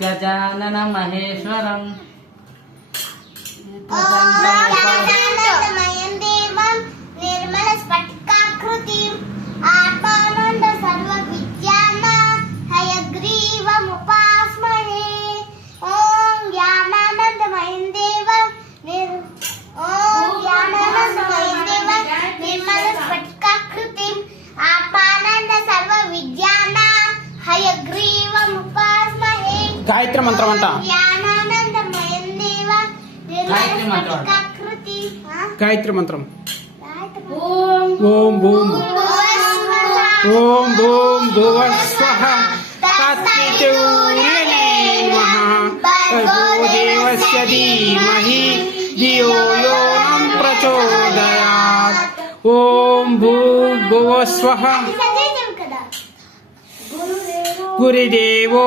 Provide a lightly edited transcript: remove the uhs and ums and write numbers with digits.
గజానన మహేశ్వరం జ్ఞానానందమయం దేవం నిర్మల స్ఫటికాకృతిం ఆత్మానంద సర్వ విద్యానాం హయగ్రీవముపాస్మహే. ఓం జ్ఞానానందమయం దేవం నిర్మల స్ఫటికాకృతిం ఆత్మానంద సర్వ విద్యానాం హయగ్రీవముపాస్మహే. గాయత్రి మంత్రం అంట. జ్ఞానానందమయం దేవం గాయత్రి మంత్రం. గాయత్రి మంత్రం. ఓం ఓం భూం ఓం భూం భువః స్వః తత్సవితుర్వరేణ్యం భర్గో దేవస్య ధీమహి ధియో యో నః ప్రచోదయాత్. ఓం భూర్భువః స్వః. గురుదేవో